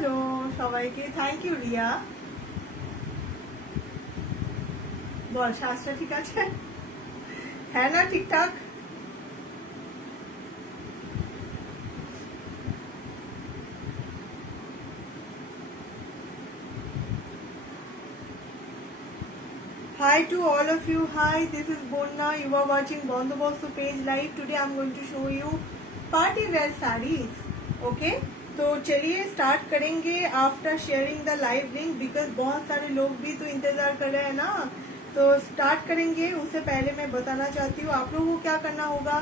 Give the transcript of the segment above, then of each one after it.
Hello সবাইকে, thank you Riya. বল শ্বাসটা ঠিক আছে? হ্যাঁ না ঠিকঠাক? Hi to all of you. Hi, this is Bonna. You are watching Bondobosto page live. Today I'm going to show you party wear sarees. Okay? तो चलिए start करेंगे after sharing the live link, because बहुत सारे लोग भी तो इंतजार कर रहे हैं ना। तो स्टार्ट करेंगे, उससे पहले मैं बताना चाहती हूँ आप लोगों को क्या करना होगा।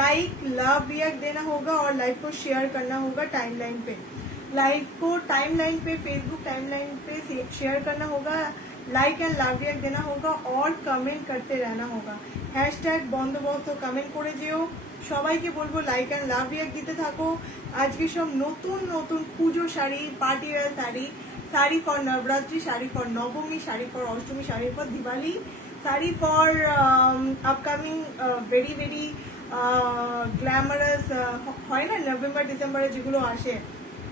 लाइक लव रिएक्ट देना होगा और लाइव को शेयर करना होगा टाइमलाइन पे। लाइव को टाइमलाइन पे, फेसबुक टाइमलाइन पे शेयर करना होगा, लाइक एंड लव रिएक्ट देना होगा और कमेंट करते रहना होगा। हैशटैग বন্দোবস্ত কমেন্ট করে যেও। সবাইকে বলবো লাইক এন্ড লাভ রিয়েক্ট দিতে থাকো। আজকে সব নতুন নতুন puja sari, party wear sari, sari for Navratri, sari for নবমী, sari for Ashtami, sari for Diwali, sari for upcoming very very glamorous হয় না নভেম্বর ডিসেম্বরে যেগুলো আসে,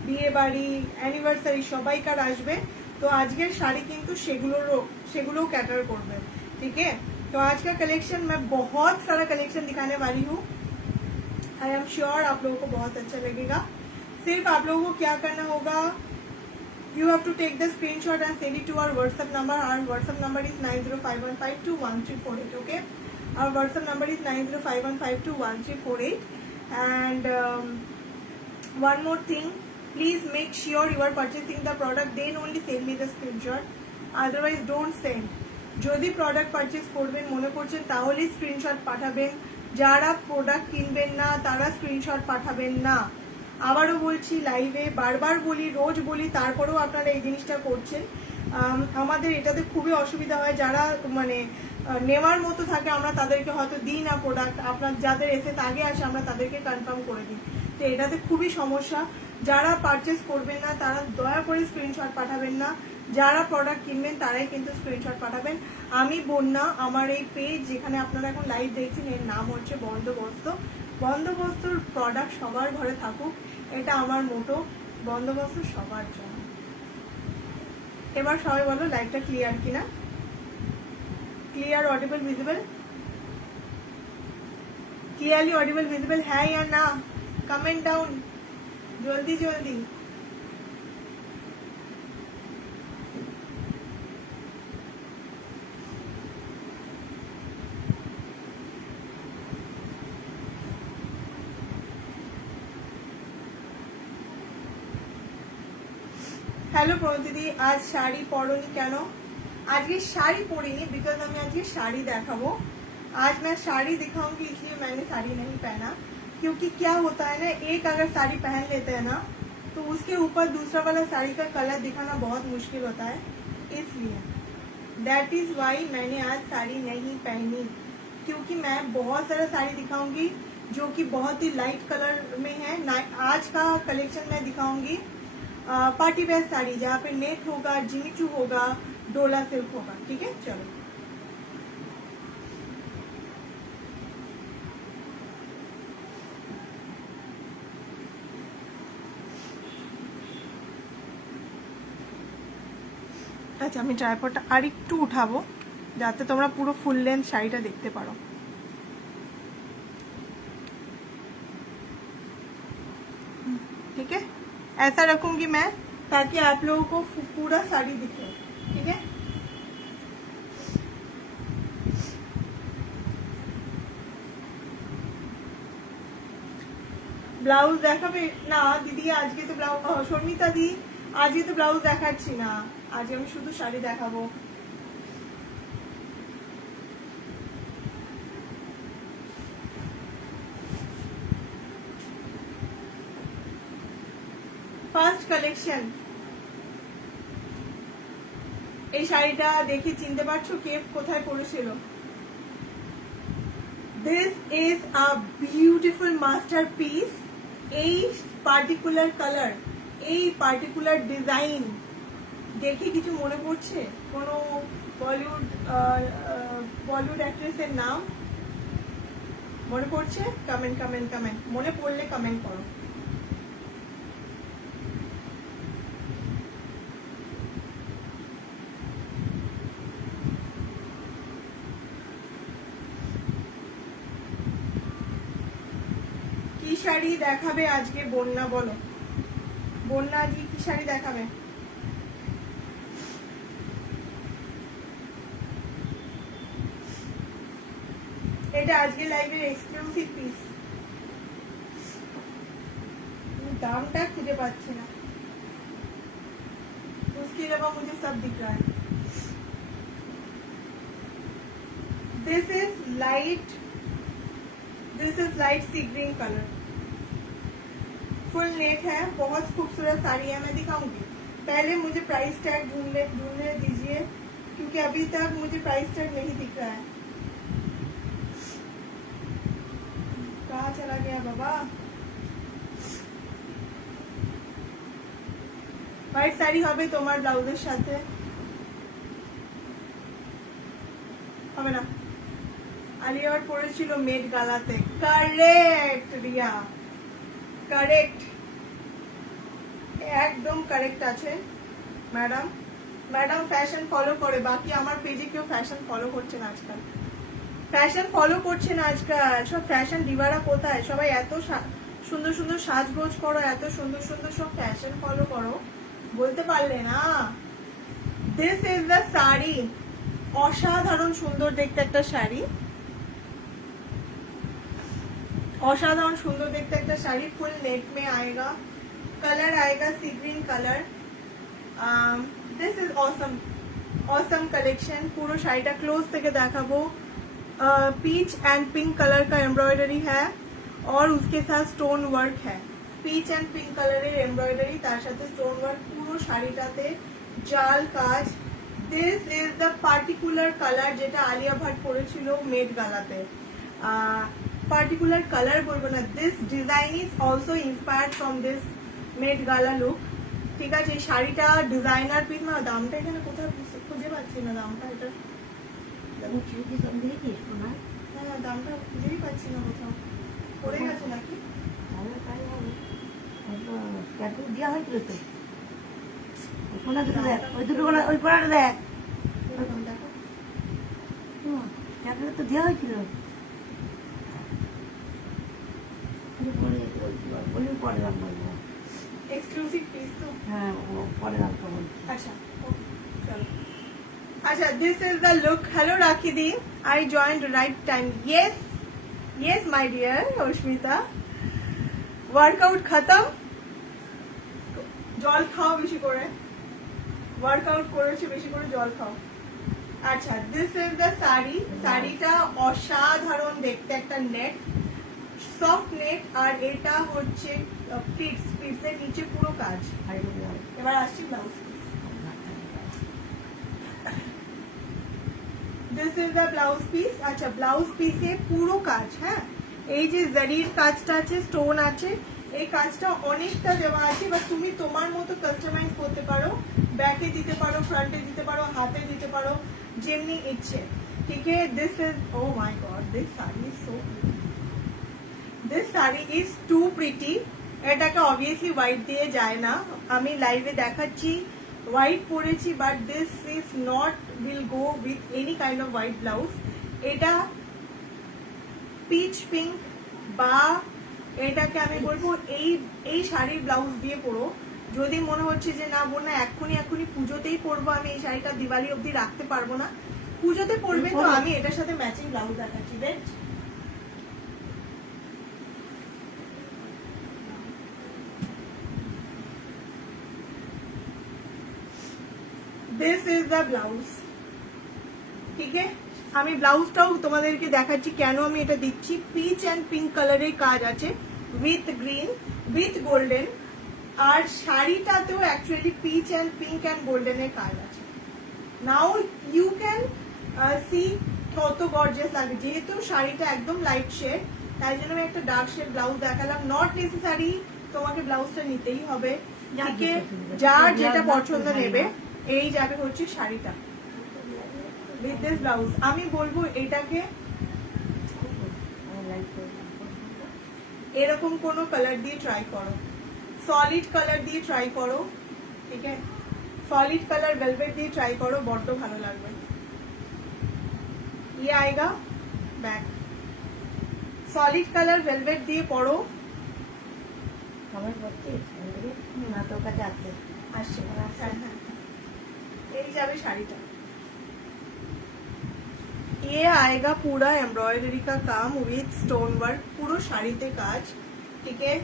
বিয়ে বাড়ি, অ্যানিভার্সারি সবাইকার আসবে। तो आज के শাড়ি কিন্তু সেগুলো कैटर করবে, ठीक है। तो आज का कलेक्शन मैं बहुत सारा कलेक्शन दिखाने वाली हूँ। आई एम श्योर आप लोगों को बहुत अच्छा लगेगा। सिर्फ आप लोगों को क्या करना होगा, you have to take the screenshot and send it to our WhatsApp number. Our WhatsApp number is 9051521348। Okay, our WhatsApp number is 9051521348। And one more thing, please make sure you are purchasing the product, then only send me the screenshot, otherwise don't send। যদি product purchase করবেন মনে করছেন তাহলে screenshot পাঠাবেন, যারা product কিনবেন না তারা স্ক্রিনশট পাঠাবেন না। আবারও বলছি, লাইভে বারবার বলি, রোজ বলি, তারপরেও আপনারা এই জিনিসটা করছেন। আমাদের এটাতে খুবই অসুবিধা হয়, যারা মানে নেওয়ার মতো থাকে আমরা তাদেরকে হয়তো দিই না প্রোডাক্ট, আপনার যাদের এসে আগে আসে আমরা তাদেরকে কনফার্ম করে দিই। তো এটাতে খুবই সমস্যা। যারা পারচেজ করবেন না তারা দয়া করে স্ক্রিনশট পাঠাবেন না, যারা প্রোডাক্ট কিনবেন তারাই কিন্তু স্ক্রিনশট পাঠাবেন। আমি বন্যা, আমার এই পেজ যেখানে আপনারা এখন লাইভ দেখছেন এর নাম হচ্ছে বন্দোবস্ত। বন্দোবস্তর প্রোডাক্ট সবার ঘরে থাকুক, এটা আমার মোটো। বন্দোবস্ত সবার জন্য। এবার সবাই বলো লাইভটা ক্লিয়ার কিনা, clear Audible visible, clearly Audible visible है या ना? कमेंट डाउन जल्दी जल्दी। হ্যালো প্রণতিদি, আজ শাড়ি পরনি কেন? আজকে শাড়ি পরিনি बिकॉज আমি আজকে শাড়ি দেখাবো। आज मैं साड़ी दिखाऊंगी इसलिए मैंने साड़ी नहीं पहना, क्योंकि क्या होता है ना, एक अगर साड़ी पहन लेते हैं ना तो उसके ऊपर दूसरा वाला साड़ी का कलर दिखाना बहुत मुश्किल होता है, इसलिए दैट इज वाई मैंने आज साड़ी नहीं पहनी। क्योंकि मैं बहुत सारा साड़ी दिखाऊंगी जो कि बहुत ही लाइट कलर में है। आज का कलेक्शन मैं दिखाऊंगी पार्टी वेयर साड़ी, जहाँ पे नेट होगा, जिमीचू होगा, डोला सिल्क होगा, ठीक है। चलो আচ্ছা, আমি ট্রাইপডটা আর একটু উঠাবো যাতে তোমরা পুরো ফুল লেন্থ শাড়িটা দেখতে পারো। ठीक है, ऐसा रखूंगी मैं ताकि आप लोगों को पूरा साड़ी दिखे, ठीक है। ব্লাউজ দেখাবে না দিদি? আজকে তো ব্লাউজ, শর্মিতা দি আজকে তো ব্লাউজ দেখাচ্ছি না, আজ আমি শুধু শাড়ি দেখাবো। ফার্স্ট কালেকশন, এই শাড়িটা দেখে চিনতে পারছো কে কোথায় পড়েছিল? This is a beautiful masterpiece. এই পার্টিকুলার কালার, এই পার্টিকুলার ডিজাইন দেখে কিছু মনে পড়ছে কোনো বলিউড অ্যাক্ট্রেসের নাম মনে পড়ছে? কমেন্ট কমেন্ট কমেন্ট, মনে পড়লে কমেন্ট করো। শাড়ি দেখাবে আজকে বন্যা? বলো বন্যা আজকে কি শাড়ি দেখাবে? এটা আজকে লাইভের এক্সক্লুসিভ পিস। दामটা খুঁজে পাচ্ছি না। उसके अलावा मुझे सब दिख रहा है। This is light sea green color, full नेक है, बहुत खूबसूरत साड़ी है। मैं दिखाऊंगी, पहले मुझे प्राइस टैग ढूंढने दीजिए क्योंकि अभी तक मुझे प्राइस टैग नहीं दिख रहा है। कहाँ चला गया बाबा? হোয়াইট শাড়ি হবে তোমার ব্লাউজের সাথে? হবে না। আলিয়া ভাট পরেছিল মেড গালাতে। কারেক্ট রিয়া, কারেক্ট, একদম কারেক্ট আছে ম্যাডাম। ম্যাডাম ফ্যাশন ফলো করে, বাকি আমার পেজে কেউ ফ্যাশন ফলো করছে না আজকাল। ফ্যাশন ফলো করছে না আজকাল, সব ফ্যাশন ডিভারা কোথায়? সবাই এত সুন্দর সুন্দর সাজগোজ করো, এত সুন্দর সুন্দর সব ফ্যাশন ফলো করো, বলতে পারলে না। দিস ইজ দ্য শাড়ি, অসাধারণ সুন্দর দেখতে একটা শাড়ি, অসাধারণ সুন্দর দেখতে একটা শাড়ি। ফুল नेक में आएगा, कलर आएगा sea green colour. This is awesome, awesome collection. पूरा শাড়িটা ক্লোজ থেকে দেখাবো। पीच एंड पिंक कलर का एम्ब्रॉयडरी है और उसके साथ स्टोन वर्क है। পিচ এন্ড পিঙ্ক কালারের এমব্রয়ডারি, তার সাথে স্টোন ওয়ার্ক, পুরো শাড়িটাতে জাল কাজ। This is the particular colour যেটা আলিয়া ভাট পরেছিল মেড গালাতে। পার্টিকুলার কালার বলবো না, this design is also inspired from this made গালা লুক। ঠিক আছে, এই শাড়িটা ডিজাইনার পিস না। দামটা এখানে কোথাও খুঁজে পাচ্ছি না, দামটা এটা। হ্যাঁ, দামটা খুঁজেই পাচ্ছি না কোথাও, পড়ে গেছে নাকি? দেওয়া হয়েছিল তো, ওই দুটো ওই পড়াটা দেখ, তো দেওয়া হয়েছিল। পরে দাম বলবো, এক্সক্লুসিভ পিস তো। হ্যাঁ, পরে দাম তো বলবো। আচ্ছা চলো। আচ্ছা, this is the look. Hello রাখিদি, I joined right time. Yes yes my dear Asmita. Workout খতম, জল খাও বেশি করে। ওয়ার্কআউট করেছো, বেশি করে জল খাও। আচ্ছা, দিস ইজ দ্য শাড়ি। শাড়িটা অসাধারণ দেখতে, একটা নেট, সফট নেট, আর এটা হচ্ছে প্লিটস, প্লিটসের নিচে পুরো কাজ। এবার আসছি blouse. This is the blouse piece. আচ্ছা, ব্লাউজ পিসে পুরো কাজ, হ্যাঁ, এই যে জারির কাজটা আছে, স্টোন আছে, এই কাজটা অনেকটা দেওয়া আছে। বা তুমি তোমার মতো কাস্টমাইজ করতে পারো, ব্যাকে দিতে পারো, ফ্রন্টে দিতে পারো, হাতে দিতে পারো, যেমনি ইচ্ছে। ঠিক আছে, this is, oh my god, this sari is so pretty, this sari is too pretty. এটাকে অবভিয়াসলি হোয়াইট দিয়ে যায় না, আমি লাইভে দেখাচ্ছি হোয়াইট পরেছি, but this is not will go with any kind of white blouse. এটা পিচ পিঙ্ক বা এটাকে আমি বলবো এই শাড়ির ব্লাউজ দিয়ে পরো। যদি মনে হচ্ছে যে না বোন, না এক্ষুনি পুজোতেই পরবো, আমি এই শাড়িটা দিওয়ালি অবধি রাখতে পারবো না, পুজোতে পরবে, তো আমি এটার সাথে ম্যাচিং ব্লাউজ দেখাচ্ছি। দেখ, দিস ইজ দ্য ব্লাউজ। ঠিক আছে, আমি ব্লাউজটাও তোমাদেরকে দেখাচ্ছি কেন আমি এটা দিচ্ছি। পিচ অ্যান্ড পিঙ্ক কালারের কাজ আছে, উইথ গ্রিন, উইথ গোল্ডেন, আর শাড়িটাতেও actually peach and pink and গোল্ডেনের কাজ আছে। নাও ইউ ক্যান সি কত গর্জিয়াস লাগে। যেহেতু শাড়িটা একদম লাইট শেড, তাই জন্য আমি একটা ডার্ক শেড ব্লাউজ দেখালাম। নট নেসেসারি তোমাকে ব্লাউজটা নিতেই হবে, যার যেটা পছন্দ নেবে। এই যাবে হচ্ছে শাড়িটা with this blouse। আমি বলবো এটাকে এরকম কোনো কালার দিয়ে ট্রাই করো, সলিড কালার দিয়ে ট্রাই করো। ঠিক আছে, সলিড কালার ভেলভেট দিয়ে ট্রাই করো, বড্ড ভালো লাগবে। ইয়ে আएगा बैक, सॉलिड कलर वेलवेट দিয়ে পরো, কমেন্ট করছিস না তোর কাছে আছে আসছে হ্যাঁ হ্যাঁ এই যাবে শাড়িটা ये आएगा पूरा एम्ब्रॉयडरी का काम विद स्टोन वर्क पूरा শাড়িতে কাজ ठीक है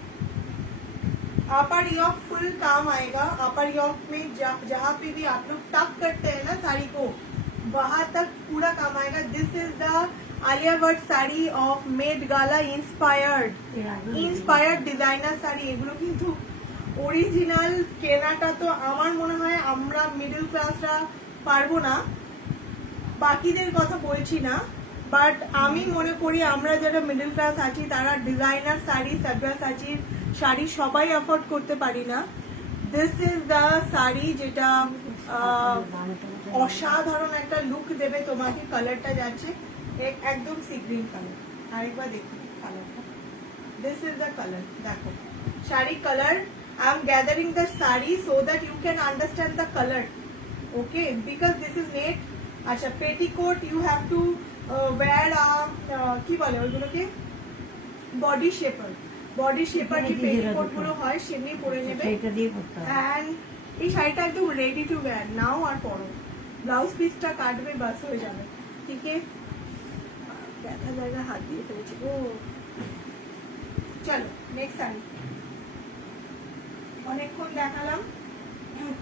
अपर योक फुल काम आएगा अपर योक में जहाँ पे भी आप लोग टक करते हैं ना साड़ी को वहां तक पूरा काम आएगा this is the Alia Bhatt sari of made gala inspired designer sari এগুলো কিন্তু অরিজিনাল কেনাটা তো আমার মনে হয় আমরা মিডল ক্লাসরা পারবো না বাকিদের কথা বলছি না বাট আমি মনে করি আমরা যারা মিডল ক্লাস আছি তারা ডিজাইনার শাড়ি সাব্যাসাচির শাড়ি সবাই অ্যাফোর্ড করতে পারি না দিস ইজ দ্য শাড়ি যেটা অসাধারণ একটা লুক দেবে তোমাকে কালারটা যাচ্ছে একদম সি গ্রিন কালার আরেকবার দেখি কালারটা দিস ইজ দ্য কালার দেখো sari colour I am gathering the sari so that you can understand the colour okay because this is net আচ্ছা petticoat you have to wear কি বলে ওইগুলোকে বডি শেপার যে petticoat গুলো হয় সেমনি পরে নেবে সেইটা দিয়ে করতে হবে এন্ড এই শাড়িটা একদম রেডি টু ওয়্যার নাও আর পরো ব্লাউজ পিসটা কাটবে বাস হয়ে যাবে ঠিক আছে ব্যথা জায়গা হাত দিয়ে ফেলেছি ও চলো নেক্সট শাড়ি অনেকক্ষণ দেখালাম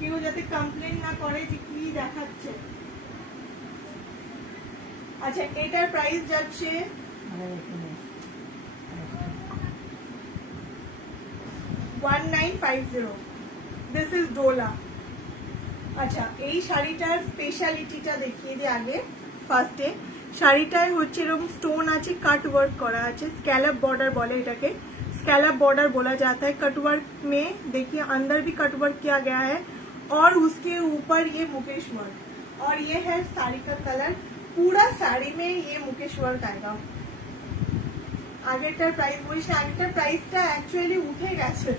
কেউ যাতে কমপ্লেন না করে যে কি দেখাচ্ছে আচ্ছা এটার প্রাইস যাচ্ছে 1950 দিস ইজ ডোলা আচ্ছা এই শাড়িটার স্পেশালিটিটা দেখিয়ে দিই আগে ফার্স্টে শাড়িটায় হচ্ছে এরকম স্টোন আছে কাট वर्क करा আছে स्कैलप बॉर्डर बोले এটাকে स्कैलप बॉर्डर बोला जाता है कट वर्क में देखिए अंदर भी कट वर्क किया गया है और उसके ऊपर ये मुकेश वर्क और ये है साड़ी का कलर पूरा साड़ी में ये मुकेश वर्क आएगा আগেরটার প্রাইস বলছি আগেরটার প্রাইসটা অ্যাকচুয়ালি উঠে গেছে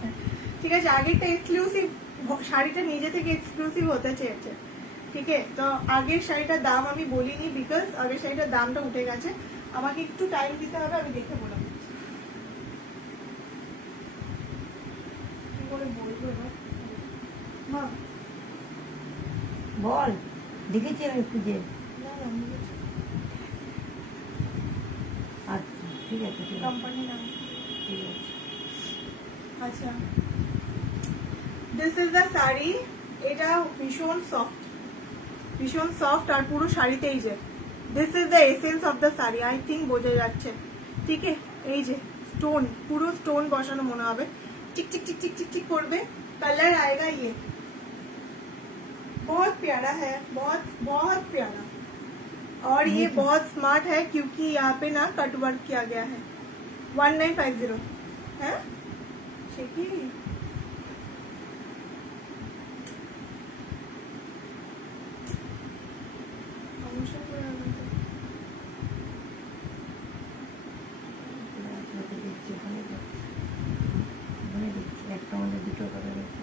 ঠিক আছে আগেরটা এক্সক্লুসিভ শাড়িটা নিজে থেকে এক্সক্লুসিভ হতে চেয়েছে ঠিক আছে তো আগের শাড়িটার দাম আমি বলিনি বিকজ আগের শাড়িটার দামটা উঠে গেছে আমাকে একটু টাইম দিতে হবে আমি দেখে বলে দিচ্ছি কি করে বলবো এবার মা বল দেখেছি আমি খুঁজে না না আমি বলছি। আচ্ছা ঠিক আছে ঠিক আছে কোম্পানি নাম ঠিক আছে আচ্ছা দিস ইজ দ্য শাড়ি এটা ভীষণ সফট আর পুরো শাড়িতেই যে this is the essence of the sari I think বোঝা যাচ্ছে ঠিক আছে এই যে স্টোন পুরো স্টোন বসানো মনে হবে চিক चिक चिक चिक चिक चिक করবে कलर आएगा ये बहुत प्यारा है बहुत बहुत प्यारा और ये बहुत स्मार्ट है क्योंकि यहाँ पे ना कट वर्क किया गया है 1950 है शेकी একটা মধ্যে দুটো করে রেখে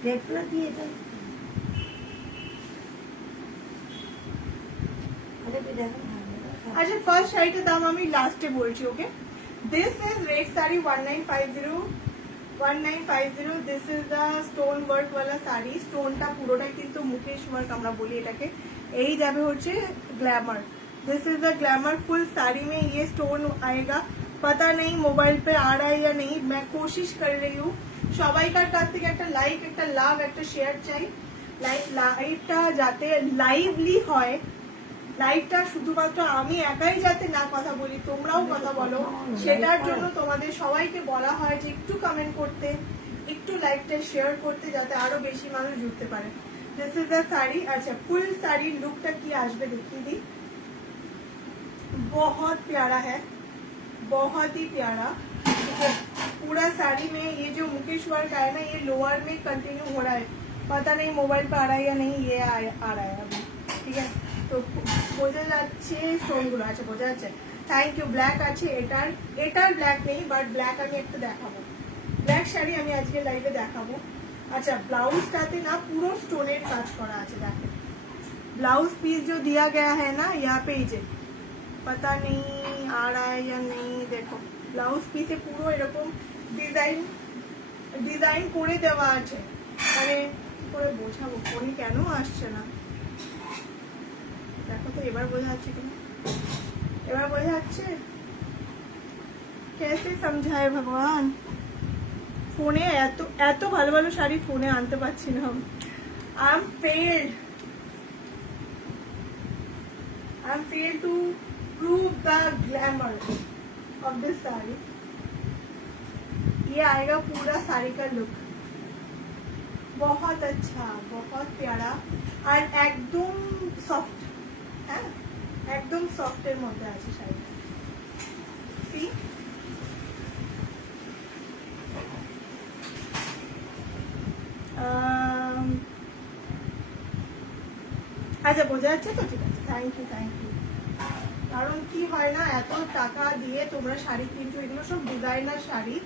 প্লেটগুলো দিয়ে দাও अच्छा फर्स्ट শাড়িটার দাম আমি লাস্টে বলছি okay this is red sari 1950 this is the stone work वाला শাড়ি স্টোনটা পুরোটাই কিন্তু মুকেশ ওয়ার্ক আমরা বলি এটাকে এই যাবে হচ্ছে glamour this is the glamour full sari में ये स्टोन आएगा पता नहीं मोबाइल पे आ रहा है या नहीं मैं कोशिश कर रही हूँ সবাইকার কাছ থেকে একটা লাইক একটা লাভ একটা শেয়ার চাই লাইভটা যাতে লাইভলি হয় লাইভটা শুধুমাত্র আমি একাই যাতে না কথা বলি তোমরাও কথা বলো সেটার জন্য তোমাদের সবাইকে বলা হয় যে একটু কমেন্ট করতে একটু লাইভটা শেয়ার করতে যাতে আরো বেশি মানুষ জুড়তে পারে দিস ইজ দ্য শাড়ি আচ্ছা ফুল শাড়ি লুকটা কি আসবে দেখিয়ে দিই बहुत प्यारा है बहुत ही प्यारा ठीक है पूरा साड़ी में ये जो मुकेश वर्क आया ना ये लोअर में कंटिन्यू हो रहा है पता नहीं मोबाइल पे आ रहा है या नहीं ये आ रहा है अभी ठीक है तो বোঝা যাচ্ছে স্টোনগুলো আছে বোঝা যাচ্ছে থ্যাংক ইউ ব্ল্যাক আছে এটার ব্ল্যাক নেই বাট ব্ল্যাক আমি একটু দেখাবো ব্ল্যাক শাড়ি আমি আজকে লাইভে দেখাবো अच्छा ব্লাউজটাতে না পুরো স্টোনের কাজ করা আছে দেখো ब्लाउज पीस जो दिया गया है ना यहाँ पे ही पता नहीं आ रहा है या नहीं देखो ब्लाउज पीसे পুরো এরকম ডিজাইন ডিজাইন করে দেওয়া আছে, মানে কি করে বোঝাবো, ফোনে কেন আসছে না দেখো তো, এবার বোঝা যাচ্ছে কিনা, এবার বোঝা যাচ্ছে? कैसे समझाए भगवान, ফোনে এত এত ভালো ভালো শাড়ি ফোনে আনতে পারছি না। I am failed to prove the glamour of this sari. ये आएगा पूरा साड़ी का लुक, बहुत अच्छा, बहुत प्यारा और एकदम सॉफ्ट, হ্যাঁ একদম সফটের মধ্যে আছে শাড়িটা। See? আচ্ছা বোঝা যাচ্ছে তো, ঠিক আছে, থ্যাংক ইউ। কারণ কি হয় না, এত টাকা দিয়ে তোমরা শাড়ি কিনছো, এগুলো সব ডিজাইনার শাড়ি,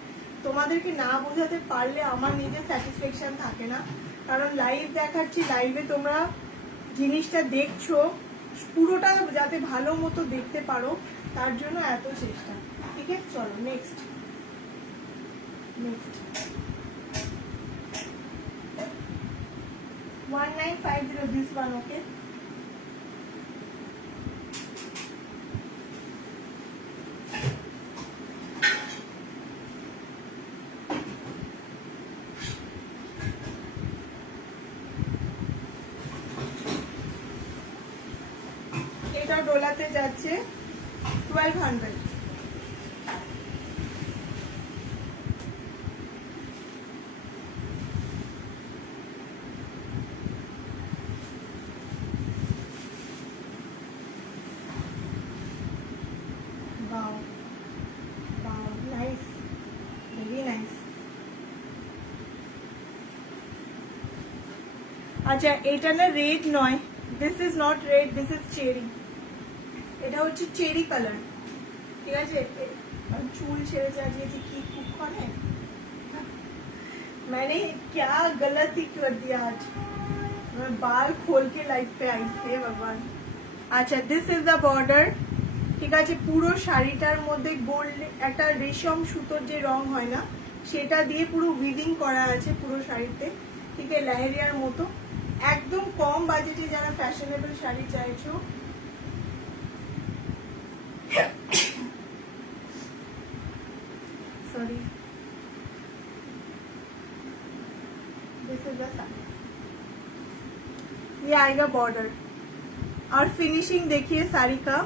তোমাদেরকে না বোঝাতে পারলে আমার নিজের স্যাটিসফ্যাকশন থাকে না। কারণ লাইভ দেখাচ্ছি, লাইভে তোমরা জিনিসটা দেখছো, পুরোটা যাতে ভালো মতো দেখতে পারো, তার জন্য এত চেষ্টা। ঠিক আছে, চলো নেক্সট 1950 this one, okay? এটা ডোলাতে যাচ্ছে 1200। Wow, nice, very nice। আচ্ছা এটা না রেড নয়, this is not red, this is cherry. এটা হচ্ছে চেরি কালার, ঠিক আছে? চুল ছেড়েছে আজকে, কি কুক্ষণ है, मैंने क्या गलती कर दिया आज, मैं बाल खोल के लाइफ पे आई, हे भगवान। আচ্ছা দিস ইজ দ্য বর্ডার, ঠিক আছে? পুরো শাড়িটার মধ্যে গোল্ড একটা রেশম সুতোর যে রং হয় না, সেটা দিয়ে পুরো উইভিং করা আছে পুরো শাড়িতে, ঠিক আছে? লেহেরিয়ার মতো, একদম কম বাজেটে যারা ফ্যাশনেবল শাড়ি চাইছো, sorry, this is the sari. ये आएगा बॉर्डर और फिनिशिंग देखिए साड़ी का,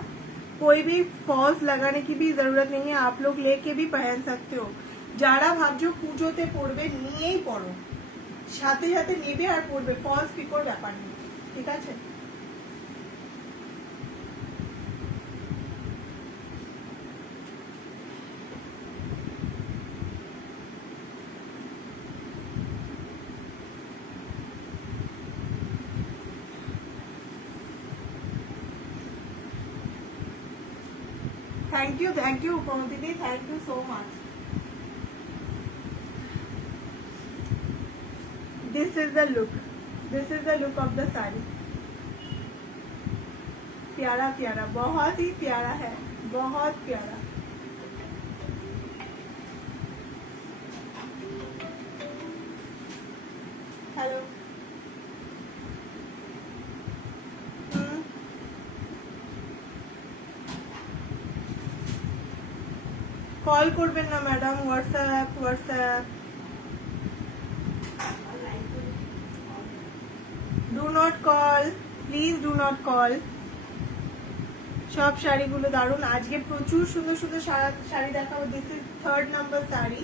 कोई भी फॉल्स लगाने की भी जरूरत नहीं है, आप लोग लेके भी पहन सकते हो। যারা ভাবছো পুজোতে পরবে, নিয়েই পরো, সাথে সাথে নেবে আর পরবে, ফলস পিকোর ব্যাপার নেই, ঠিক আছে? थैंक यू दीदी, thank you so much. This is the look of the sari. प्यारा प्यारा, बहुत ही प्यारा है, बहुत प्यारा। हेलो, কল করবেন না madam, WhatsApp. Do not call, please do not call. সব শাড়িগুলো দারুন, আজকে প্রচুর সুন্দর সুন্দর শাড়ি দেখাবো। This is 3rd number sari.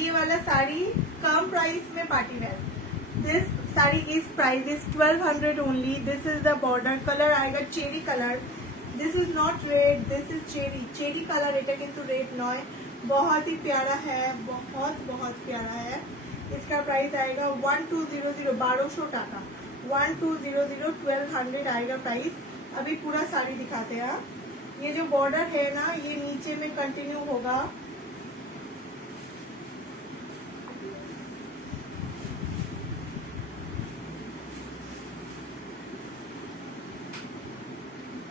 ये वाला साड़ी कम प्राइस में party wear. This sari is price is 1200 only. This is the border colour आएगा cherry colour. This is not red, this is cherry colour. এটা কিন্তু রেড নয়, बहुत ही प्यारा है, बहुत प्यारा है। इसका प्राइस आएगा 1200, 1200 টাকা, 1200, 1200 आएगा प्राइस। अभी पूरा साड़ी दिखाते हैं। ये जो बॉर्डर है ना, ये नीचे में कंटिन्यू होगा।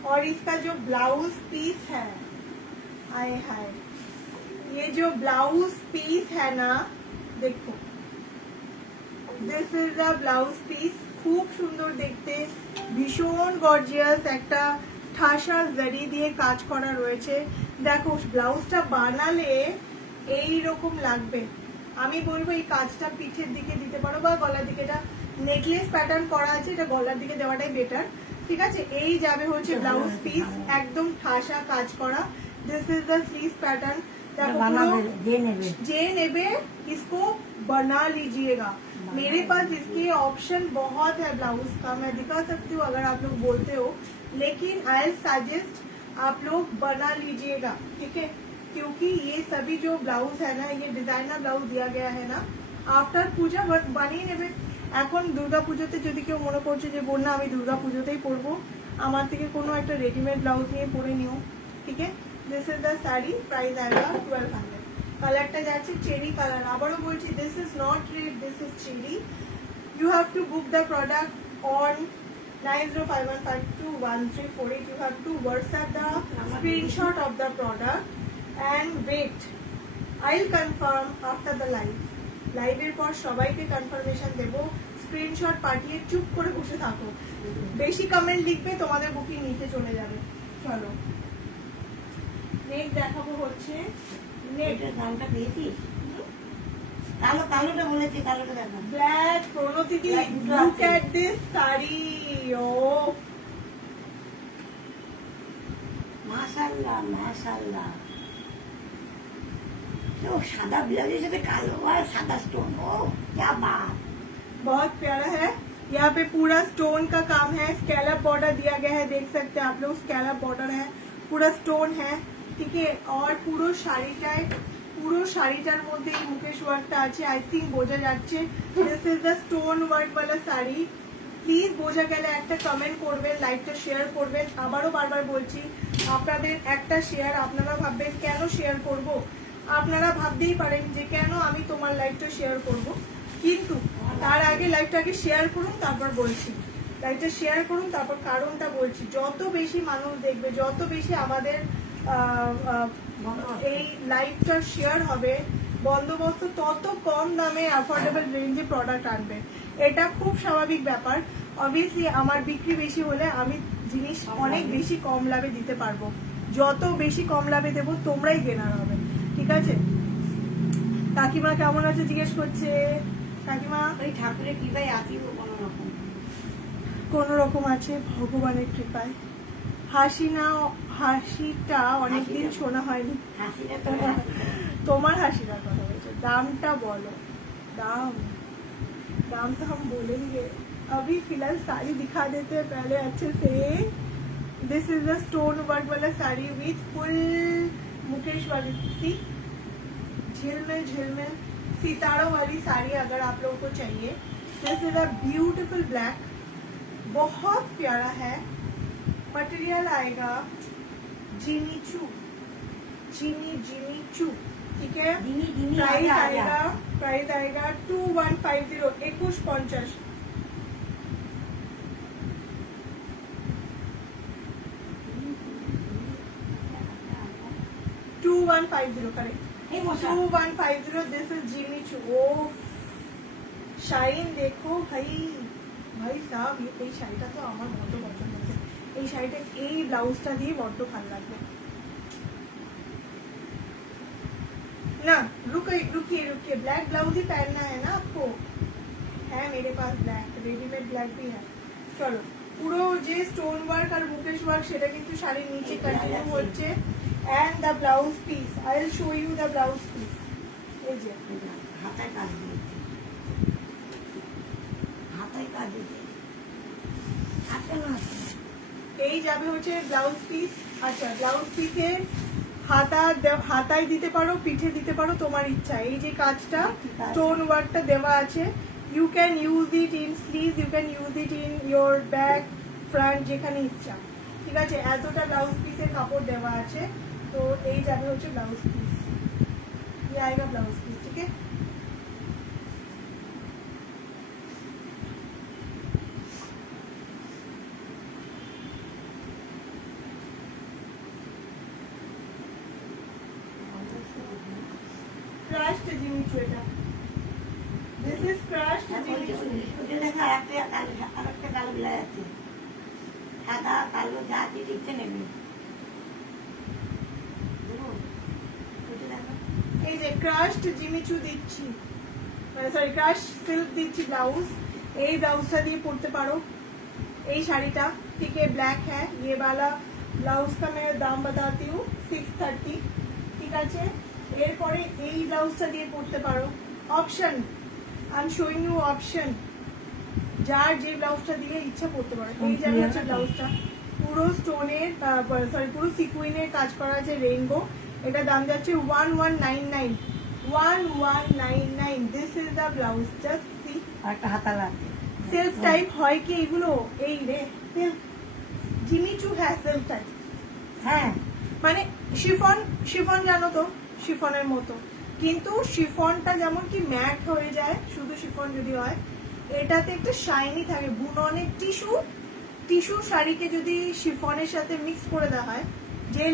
और इसका जो ब्लाउज पीस है, आए हाय, ये जो ब्लाउज पीस है ना, देखो this is the blouse piece, খুব সুন্দর দেখতে, ভীষণ গর্জিয়াস, একটা ঠাসা জারি দিয়ে কাজ করা রয়েছে। দেখো ব্লাউজটা বানালে এই রকম লাগবে। আমি বলবো এই কাজটা পিঠের দিকে দিতে পারো বা গলার দিকে, এটা নেকলেস প্যাটার্ন করা আছে, এটা গলার দিকে দেওয়াটাই বেটার। ঠিক আছে, এই যাবে হচ্ছে ব্লাউজ পিস, একদম ঠাসা কাজ করা। This is the sleeve pattern. जे नेबे इसको बना लीजिएगा। मेरे पास इसके ऑप्शन बहुत है ब्लाउज का, मैं दिखा सकती हूँ अगर आप लोग बोलते हो, लेकिन आई सजेस्ट आप लोग बना लीजिएगा, ठीक है, क्योंकि ये सभी जो ब्लाउज है ना, ये डिजाइनर ब्लाउज दिया गया है ना, आफ्टर पूजा বানিয়ে নেবে। এখন দুর্গা পুজোতে যদি কেউ মনে করছে যে বোন না আমি দুর্গা পুজোতেই পরবো, আমার থেকে কোনো একটা রেডিমেড ব্লাউজ নিয়ে পরে নিও, ঠিক আছে। This is the sari, price আएगा 1200। কালারটা যাচ্ছে চেরি কালার, আবারও বলছি this is not red, this is cherry. You have to book the product on 9051521348. You have to WhatsApp the screenshot of the product and wait. I'll confirm after the live. লাইভের পর সবাইকে confirmation দেব, screenshot পাঠিয়ে চুপ করে বসে থাকো, বেশি comment লিখবে তোমাদের বুকিং নিতে চলে যাবে। চলো নেক্সট দেখাবো হচ্ছে নেটের দামটা পেয়েছিস? কালোটা বলেছি, কালোটা দেখো। Black Pranati di, look at this sari, ও মাশাআল্লাহ মাশাআল্লাহ। তো সাদা ব্লাউজের সাথে কালো আর সাদা স্টোন, ও क्या बात। बहुत प्यारा है। यहाँ पे पूरा स्टोन का काम है, स्कैलप बॉर्डर दिया गया है, देख सकते हैं आप लोग, स्कैलप बॉर्डर है, पूरा स्टोन है, ठीक है। और পুরো শাড়িটার মধ্যে এই মুকেশ ওয়ার্কটা আছে, আই থিঙ্ক বোঝা যাচ্ছে। This is the stone work वाला শাড়ি। প্লিজ বোঝা গেলে একটা কমেন্ট করবেন, লাইভটা শেয়ার করবেন। আবারও বারবার বলছি, আপনাদের একটা শেয়ার, আপনারা ভাববেন কেন শেয়ার করব, আপনারা ভাবতেই পারেন যে কেন আমি তোমার লাইভটা শেয়ার করব, কিন্তু তার আগে লাইভটাকে শেয়ার করুন, তারপর বলছি। লাইভটা শেয়ার করুন, তারপর কারণটা বলছি। যত বেশি মানুষ দেখবে, যত বেশি আমাদের এই লাইভটা শেয়ার হবে, বন্দোবস্ত তত কম দামে অ্যাফোর্ডেবল রেঞ্জে প্রোডাক্ট আনবে। এটা খুব স্বাভাবিক ব্যাপার। অবভিয়াসলি আমার বিক্রি বেশি হলে আমি জিনিস অনেক বেশি কম লাভে দিতে পারবো। যত বেশি কম লাভে দেবো তোমরাই কেনার হবে, ঠিক আছে। কাকিমা কেমন আছে জিজ্ঞেস করছে। কাকিমা ওই ঠাকুরের কৃপায় আছি কোন রকম আছে, ভগবানের কৃপায়। হাসিটা অনেকদিন শোনা হয়নি। তোমার হাসিটার কথা বলছো, দামটা বলো। दाम तो हम बोलेंगे, अभी फिलहाल साड़ी दिखा देते हैं पहले अच्छे से। This is the stone work वाला साड़ी विथ फुल मुकेश वाली सी झिलमिल सितारों वाली साड़ी अगर आप लोगों को चाहिए। This is a beautiful black, बहुत प्यारा है। मटेरियल आएगा जिमी चू, ठीक है। प्राइस आएगा 2150, 2150। 2150 correct, 2150। This is Jimmy Choo. O shine দেখো ভাই সাহেব, এই শাড়িটা তো আমার বড্ড পছন্দ হয়েছে। এই শাড়িটা এই ব্লাউজটা দিয়ে বড্ড ভালো লাগবে ना। रुकिए, ब्लैक ब्लाउज ही पहनना है ना आपको। है मेरे पास ब्लैक, रेडीमेड ब्लैक भी है। चलो পুরো যে স্টোন ওয়ার্ক আর মুকেশ ওয়ার্ক সেটা কিন্তু শাড়ির নিচে কন্টিনিউ হচ্ছে। And the blouse piece, I will show you the blouse piece. এই যে হাতায় কাজ দিয়েছে, এই যাবে হচ্ছে ব্লাউজ পিস। আচ্ছা ব্লাউজ পিসে হাতায় দিতে পারো, পিঠে দিতে পারো, তোমার ইচ্ছা। এই যে কাজটা স্টোন ওয়ার্কটা দেওয়া আছে, you can use it in sleeve, you can use it in your back front, যেখানে ইচ্ছা, ঠিক আছে। এতটা ব্লাউজ পিসের কাপড় দেওয়া আছে। তো এই যাবে হচ্ছে ব্লাউজ পিস, ये आएगा ब्लाउज पीस, ठीक है। Trust Jimmy Choo এটা। This is crushed Jimmy Choo. ওটা দেখা আরেকটা কালো বিলাস আছে, সাদা কালো যা আছে দেখতে নেবে। ওটা দেখো, এই যে ক্রাশড জিমি চু দিচ্ছি, মানে সরি ক্রাশ সিল্ক দিচ্ছি ব্লাউজ। এই ব্লাউজটা দিয়ে পরতে পারো এই শাড়িটা। ठीक है, ब्लैक है ये वाला ब्लाउज का मैं दाम बताती हूँ 630। ঠিক আছে, এরপরে এই ব্লাউজটা দিয়ে পরতে পারো। Option I am showing you option, যার যে ব্লাউজটা দিয়ে ইচ্ছা পরতে পারো। এই যে হচ্ছে ব্লাউজটা, পুরো স্টোনের সরি পুরো সিকুইনের কাজ করা আছে, রেইনবো। এটা দাম যাচ্ছে 1199, 1199। This is the blouse, just see. আরেকটা হাতালা আছে। সিল্ক টাইপ হয় কি এগুলো? এই রে সিল্ক, জিমি চু হ্যাঁ সিল্ক টাইপ, হ্যাঁ মানে শিফন, শিফন জানো তো, শিফনের মতো, কিন্তু শিফনটা যেমন কি ম্যাট হয়ে যায় শুধু শিফন যদি হয়, এটাতে একটা শাইনি থাকে। বুননের টিস্যু শাড়িকে যদি শিফনের সাথে মিক্স করে দেওয়া হয়, যে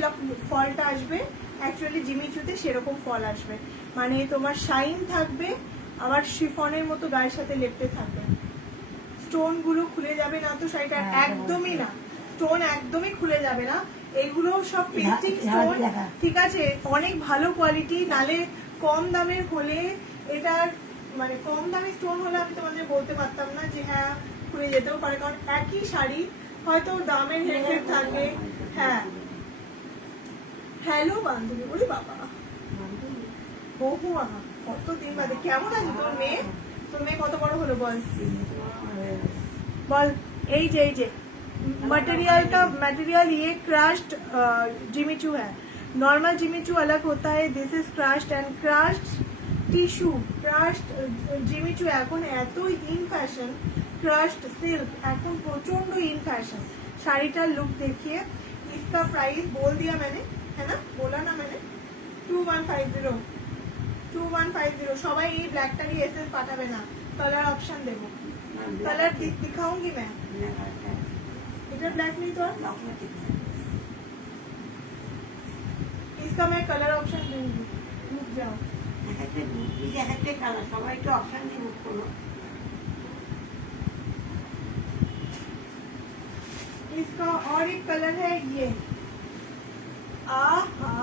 ফলটা আসবে অ্যাকচুয়ালি জিমি চুতে সেরকম ফল আসবে, মানে তোমার শাইন থাকবে, আবার শিফনের মতো গায়ের সাথে লেপতে থাকবে। স্টোন গুলো খুলে যাবে না তো শাড়িটা, একদমই না, স্টোন একদমই খুলে যাবে না। এইগুলো সব পেস্টিং স্টোন, ঠিক আছে, অনেক ভালো কোয়ালিটি। নালে কম দামের হলে এটার মানে কম দামি স্টোন হলে আমি তোমাদের বলতে পারতাম না যে হ্যাঁ খুলে যেতেও পারে, কারণ একই শাড়ি হয়তো দামের হেরফের থাকে। হ্যাঁ, হ্যালো বান্ধবী, ওরে বাবা বহু আহা, কতদিন বাদে। কেমন আছে তোর মেয়ে? তোর মেয়ে কত বড় হলো বল বল। এই যে मटेरियल ये क्रश्ड जिमी चू है। नॉर्मल जिमी चू अलग होता है, this is crushed and crushed tissue. Crushed Jimmy Choo এখন এতই ইন ফ্যাশন, क्रश्ड सिल्क এখন প্রচন্ড ইন ফ্যাশন। শাড়িটার লুক देखिए, इसका प्राइस बोल दिया मैंने, है ना, बोला ना मैंने, 2150। সবাই এই ব্ল্যাকটারই এসএস পাঠাবে না, কালার অপশন দেবো, কালার दिखाऊंगी मैं। इधर ब्लैक नहीं तो इसका मैं कलर ऑप्शन दूंगी, रुक जाओ। সবাই একটু অপশন দিয়ে বুক করো। इसका और एक कलर है ये, आहा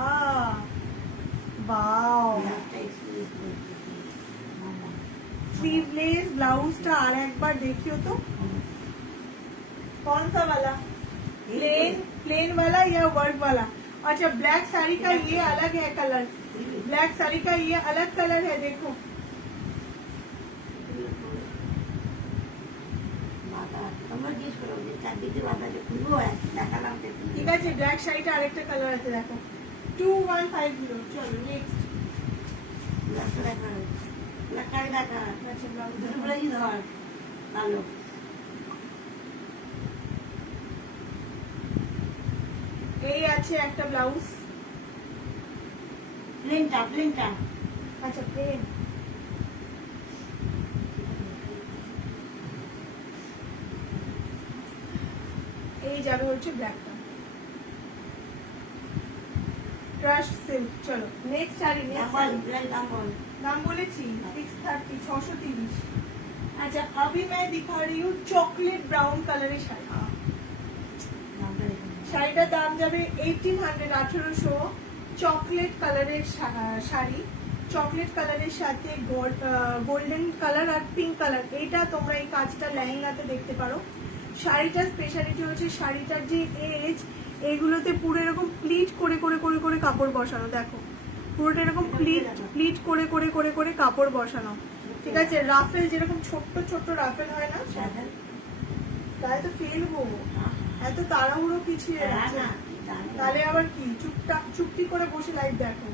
वाओ। स्लीवलेस ब्लाउजটা আর একবার দেখিও তো, कौन सा वाला, प्लेन वाला या वर्क वाला? अच्छा, ब्लैक साड़ी का ये अलग है कलर, ब्लैक साड़ी का ये अलग कलर है, देखो। ঠিক আছে, ব্ল্যাক শাড়িটা আরেকটা কালার আছে, দেখো 2150। চলো নেক্সট। এই আছে একটা ব্লাউজ, প্লেনটা আচ্ছা প্লেন। এই যাবে হচ্ছে ব্ল্যাকটা, ক্রাশ সিল্ক। চলো নেক্সট শাড়ি, নাম বলেছি 630, 630। अच्छा, अभी मैं दिखा रही हूँ चॉकलेट ब्राउन कलर শাড়ি। শাড়িটার দাম যাবে 1800, 1800। চকলেট কালারের শাড়ি, চকলেট কালারের সাথে গোল্ডেন কালার আর পিঙ্ক কালার। এইটা তোমরা এই কাজটা লেহেঙ্গাতে দেখতে পারো। শাড়িটার স্পেশালিটি হচ্ছে শাড়িটার যে এজ, এগুলোতে পুরো এরকম প্লিট করে করে করে করে কাপড় বসানো, দেখো পুরোটা এরকম প্লিট করে করে করে করে কাপড় বসানো, ঠিক আছে। রাফেল যেরকম ছোট্ট ছোট্ট রাফেল হয় না, গায়ে তো ফেলবো, এত তাড়াহুড়ো পিছিয়ে যাচ্ছে, তাহলে আবার কি চুপটি করে বসে লাইভ দেখো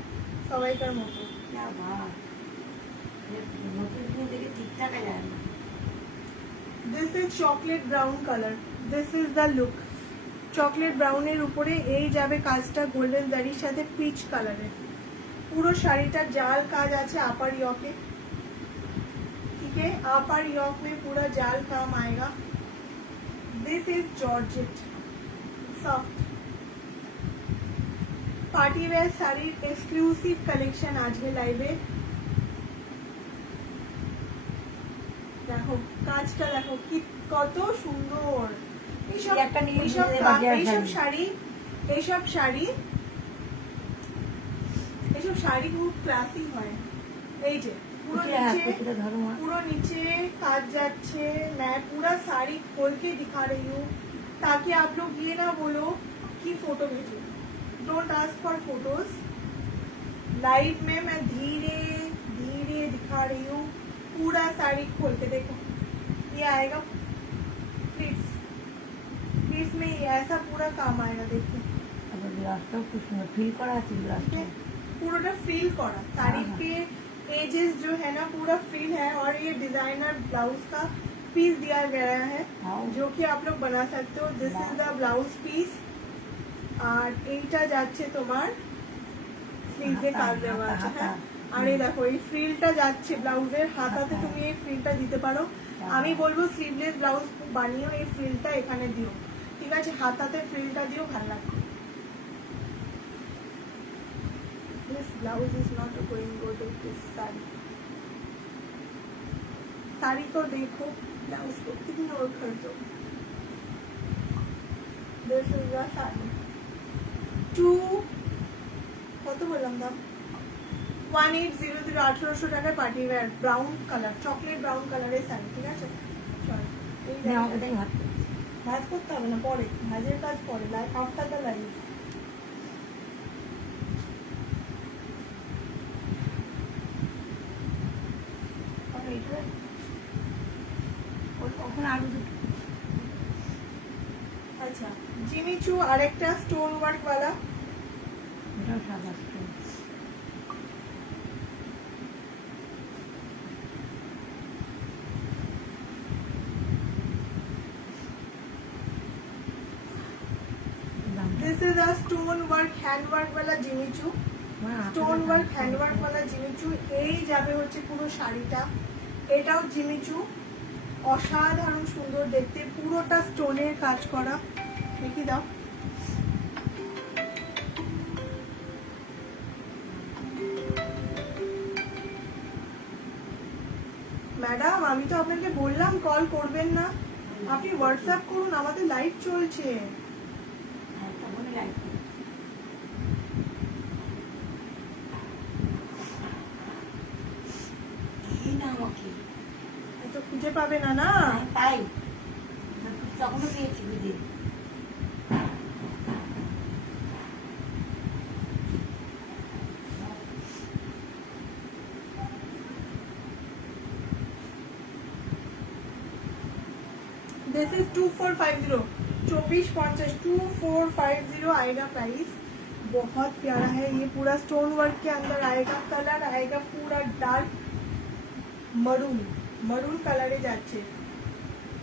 সবাইকার মতো। This is chocolate brown colour, this is the look. Chocolate ব্রাউনের উপরে এই যাবে কাজটা গোল্ডেন জারির সাথে পিচ কালারের। পুরো শাড়িটা জাল কাজ আছে আপার ইয়কে, ठीक है, अपर योक में पूरा जाल काम आएगा। This is georgette soft party wear sari exclusive collection आज के लाइव है। দেখো কাজটা দেখো কি কত সুন্দর। এইসব একটা নিয়ে এইসব নিয়ে বাজার এইসব শাড়ি। শাড়ি এইসব শাড়ি এইসব শাড়ি খুব ক্লাসি হয়। এই যে পুরো कुचिया है, নিচে कुचिया धरो वहाँ। पूरा नीचे काट जाच्छे। मैं पूरा साड़ी खोल के दिखा रही हूँ ताकि आप लोग ये ना बोलो कि फोटो भेजो। Don't ask for photos. Live में मैं धीरे धीरे दिखा रही हूँ। पूरा साड़ी खोल के देखो, ये आएगा प्लीट्स। प्लीट्स में ये ऐसा पूरा काम आएगा। देखो अब ब्लाउजটাও খুব সুন্দর ফিল করা আছে ठीक ব্লাউজটা। है, पूरा फ्रील करा साड़ी हाँ। के एजेस जो है ना पूरा फ्रील है। और ये डिजाइनर ब्लाउज का पीस दिया गया है हाँ। जो कि आप लोग बना सकते हो। This is the blouse piece. আর এইটা যাচ্ছে তোমার স্লিভে হাতা, কাজ দেওয়া আছে। হাতা, হ্যাঁ, হাতা। আর এই দেখো এই ফ্রিলটা যাচ্ছে ব্লাউজের হাতাতে। হাতা। তুমি এই ফ্রিলটা দিতে পারো। আমি বলবো স্লিভলেস ব্লাউজ বানিয়েও এই ফ্রিলটা এখানে দিও, ঠিক আছে? হাতাতে ফ্রিলটা দিও, ভালো লাগবে। This blouse is not going good with this sari. Sari को देखो, ब्लाउज को इग्नोर कर दो। This is the sari. কত বললাম দাম? 1800 1800 টাকায় party wear brown colour, chocolate brown কালারের শাড়ি, ঠিক আছে? চল এই না দেখো। ওটাই হাত। ভাঁজ করতে হবে না, পরে ভাঁজের কাজ পরে, লাইক আফটার দ্য লাইফ। আর এইটা ওখানে আরো দুটো। আচ্ছা, জিমিচু আরেকটা স্টোন ওয়ার্ক वाला। এটাও সাদা stone. This is a stone work hand work वाला জিমিচু। স্টোন ওয়ার্ক হ্যান্ড ওয়ার্ক वाला জিমিচু। এই যাবে হচ্ছে পুরো শাড়িটা। এটাও জিমিচু, অসাধারণ সুন্দর দেখতে, পুরোটা স্টোনের কাজ করা। দেখি দাও। ম্যাডাম আমি তো আপনাকে বললাম কল করবেন না, আপনি হোয়াটসঅ্যাপ করুন, আমাদের লাইভ চলছে। একটা মনে লাগবে। এই না আমাকে তো খুঁজে পাবে না না। আমি পাই তখনও পেয়েছি বুঝি। दिस इज 2450 2450 2450 आएगा प्राइस। बहुत प्यारा है ये, पूरा स्टोन वर्क के अंदर आएगा। कलर आएगा पूरा डार्क मरून, मरून কালারে যাচ্ছে,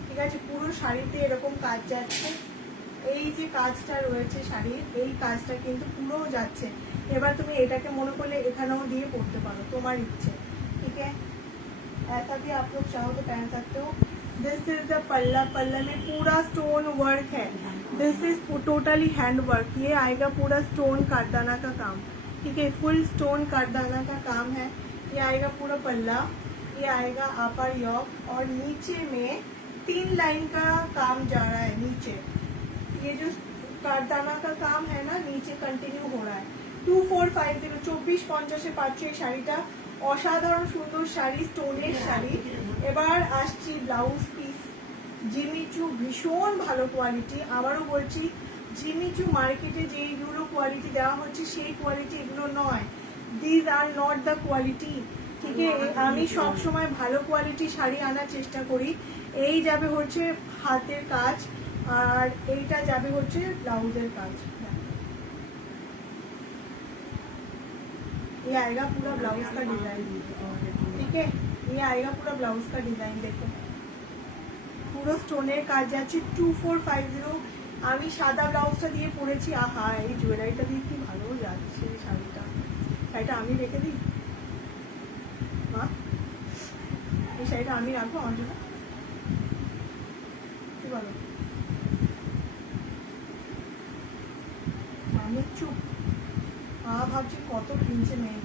ঠিক আছে? পুরো শাড়িতে এরকম কাজ যাচ্ছে। এই যে কাজটা রয়েছে শাড়ির, এই কাজটা কিন্তু পুরো যাচ্ছে। এবার তুমি এটাকে মনে করলে এখানেও দিয়ে পড়তে পারো, তোমার ইচ্ছে, ठीक है? ऐसा भी आप लोग चाहो तो पहन सकते हो। दिस इज द पल्ला। पल्ला में पूरा स्टोन वर्क है। This is totally hand work. ये आएगा पूरा स्टोन कारदाना का काम, ठीक है? फुल स्टोन कारदाना का काम है। ये आएगा पूरा पल्ला, ये आएगा अपर यॉक, और नीचे में 3 लाइन का काम जा रहा है नीचे। ये जो कारदाना का काम है ना, नीचे कंटिन्यू हो रहा है। 2450 2450 পাচ্ছ এই শাড়িটা। অসাধারণ সুন্দর শাড়ি, স্টোনের শাড়ি। এবার আসছি ব্লাউজ পিস। জিমিচু ভীষণ ভালো কোয়ালিটি। আবারও বলছি, জিমিচু মার্কেটে যেইগুলো কোয়ালিটি দেওয়া হচ্ছে সেই কোয়ালিটি এগুলো নয়। These are not the quality, ঠিক আছে? আমি সব সময় ভালো কোয়ালিটি শাড়ি আনার চেষ্টা করি। এই যাবে হচ্ছে হাতের কাজ, আর এইটা যাবে হচ্ছে ব্লাউজের কাজ। ये आएगा पूरा ब्लाउज का डिजाइन, ठीक है? ये आएगा पूरा ब्लाउज का डिजाइन। देखो পুরো স্টোনের কাজ যাচ্ছে। 2450। আমি সাদা ব্লাউজটা দিয়ে পরেছি। আহা, এই জুয়েলারিটা দিয়ে কি ভালো যাচ্ছে শাড়িটা। শাড়িটা আমি রেখে দিই মা, এই শাড়িটা আমি রাখবো আমার জন্য, কি বলো? আমি চুপ। ভাবছি কত কিনছে মেয়ে।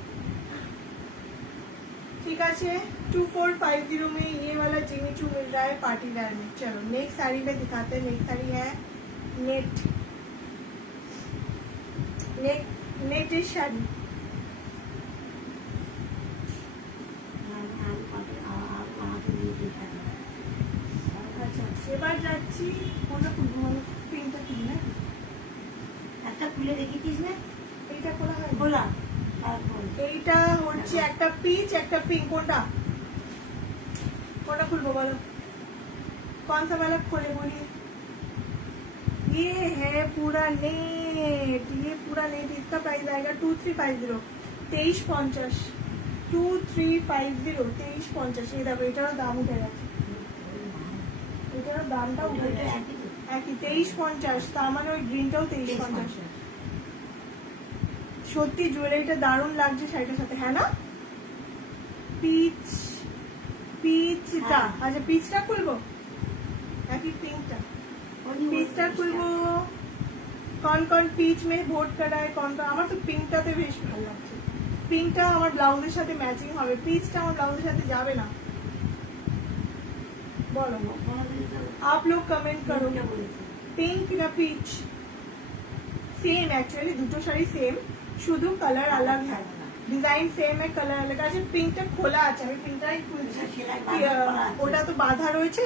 ঠিক ठीक है 2450 में ये वाला जिमी चू मिल रहा है पार्टी वेयर में। चलो नेक्स्ट साड़ी में दिखाते हैं। नेक्स्ट साड़ी है नेटिश साड़ी। আচ্ছা এবার যাচ্ছি কোনটা খুলবো বলো? পিঙ্কটা খুলি না? একটা খুলে রেখেছিস না? এইটা খোলা হয়? খোলা তারপর এইটা হচ্ছে একটা পিচ একটা পিঙ্ক। কোনটা কোনটা খুলবো বলো? कौन सा वाला खोले बोलिए? ये है पूरा नेट, ये पूरा नेट। इसका प्राइस आएगा 2350 2350 2350 2350। ये देखो এটারও দাম উঠে গেছে, এটারও দামটা উঠে গেছে একই 2350। তার মানে ওই গ্রিনটাও 2350। সত্যি জুয়েলারিটা দারুণ লাগছে শাড়িটার সাথে, হ্যাঁ না? পিচটা আচ্ছা পিচটা খুলবো নাকি পিঙ্কটা? পিচটা খুলবো। कौन कौन পিচ में ভোট कर रहा है? कौन कौन? আমার তো পিঙ্কটাতে বেশ ভালো লাগছে। পিঙ্কটা আমার ব্লাউজের সাথে ম্যাচিং হবে, পিচটা আমার ব্লাউজের সাথে যাবে না। বলো आप लोग कमेंट करो पिंक ना পিচ। सेम एक्चुअली দুটো শাড়ি সেম, শুধু কালার আলাদা है, ডিজাইন সেম है, কালার আলাদা আছে। পিঙ্কটা খোলা আছে, আমি পিঙ্কটাই খুলছি। ওটা তো বাঁধা রয়েছে,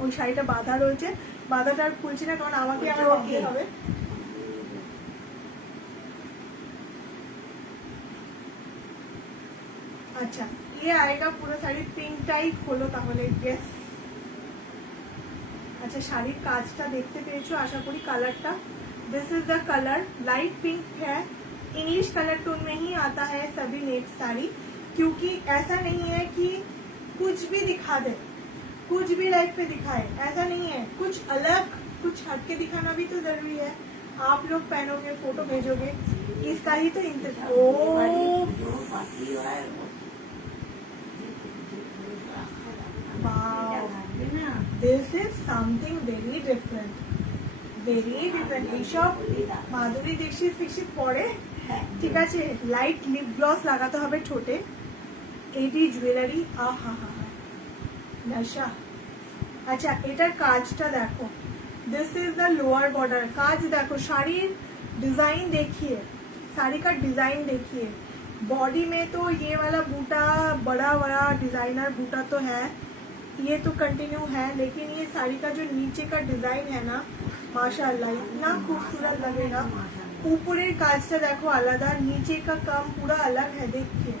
ওই শাড়িটা বাঁধা রয়েছে, বাঁধাটা আর খুলছি না কারণ আমাকে আমার ওকে হবে। अच्छा ये आएगा पूरा শাড়ি। পিঙ্কটাই খোলো তাহলে। यस अच्छा শাড়ির কাজটা দেখতে পেয়েছো আশা করি। কালারটা this is the colour, light pink है, इंग्लिश कलर टोन में ही आता है सभी नेट साड़ी, क्योंकि ऐसा नहीं है कि कुछ भी दिखा दे, कुछ भी लाइफ पे दिखाए, ऐसा नहीं है। कुछ अलग कुछ हटके दिखाना भी तो जरूरी है। आप लोग पहनोगे फोटो भेजोगे, इसका ही तो this is something very different, very different. এইসব মাধুরী দীক্ষিত পরে ঠিক আছে, লাইট লিপ গ্লস লাগাতে হবে ঠোঁটে। এটি জুয়েলারি আহা হা হা नशा। अच्छा এটার কাজটা দেখো, this is the lower border. কাজ দেখো, শাড়ির डिजाइन देखिए, साड़ी का डिजाइन देखिए। बॉडी में तो ये वाला बूटा बड़ा बड़ा डिजाइनर बूटा तो है, ये तो कंटिन्यू है, लेकिन ये साड़ी का जो नीचे का डिजाइन है ना माशाल्लाह इतना खूबसूरत लगेगा। ऊपरेर काजटा देखो आलादा, नीचे का काम पूरा अलग है। देखिए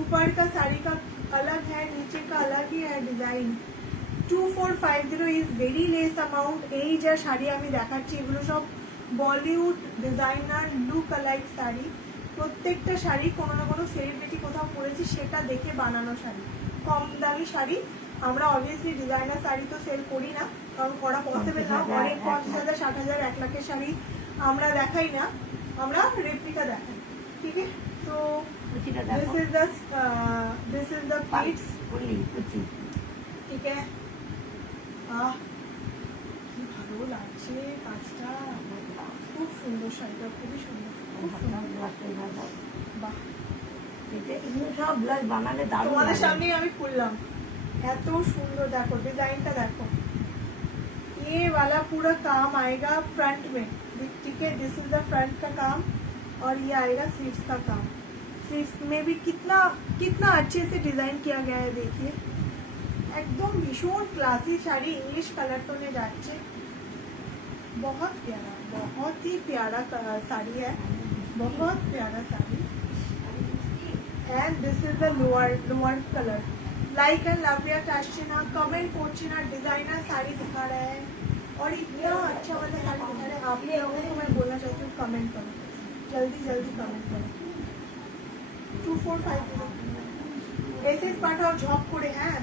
ऊपर का साड़ी का अलग है, नीचे का अलग ही है design. 2450 is very less amount. এই যা শাড়ি আমি দেখাচ্ছি এগুলো সব Bollywood designer look alike sari. প্রত্যেকটা শাড়ি কোনো না কোনো সেলিব্রিটি কোথাও পরেছে সেটা দেখে বানানো শাড়ি, কম দামি শাড়ি। আমরা অবভিয়াসলি ডিজাইনার শাড়ি তো সেল করি না, কারণ করা পসিবল না। অনেক 50,000 60,000 1 লাখের শাড়ি আমরা দেখাই না, আমরা রেপ্লিকা দেখাই। ঠিক আছে তো this is the piece। ঠিক আছে কি ভালো লাগছে কাজটা, খুব সুন্দর শাড়িটা, খুবই সুন্দর, খুব সুন্দর। বাহ তোমাদের সামনেই আমি খুললাম, এত সুন্দর। দেখো डिजाइनটা देखो, ये वाला पूरा काम आएगा फ्रंट में। ठीक है दिस इज द फ्रंट का काम, और ये आएगा स्लीव्स का काम। स्लीव्स में भी कितना कितना अच्छे से डिजाइन किया गया है। देखिए एकदम भीषण क्लासी शाड़ी, इंग्लिश कलर टोने जाच्छे, बहुत प्यारा, बहुत ही प्यारा साड़ी है, बहुत प्यारा sari. And this is the lower colour. Like and love react আসছে না, कमेंट করছে না, डिजाइनर साड़ी दिखा रहा है और इतना अच्छा वाला साड़ी दिखा रहा है। आप लोगों को मैं बोलना चाहती हूँ कमेंट करो, जल्दी जल्दी कमेंट करो। 2450 एसएस पाठाओ झप করে। হ্যাঁ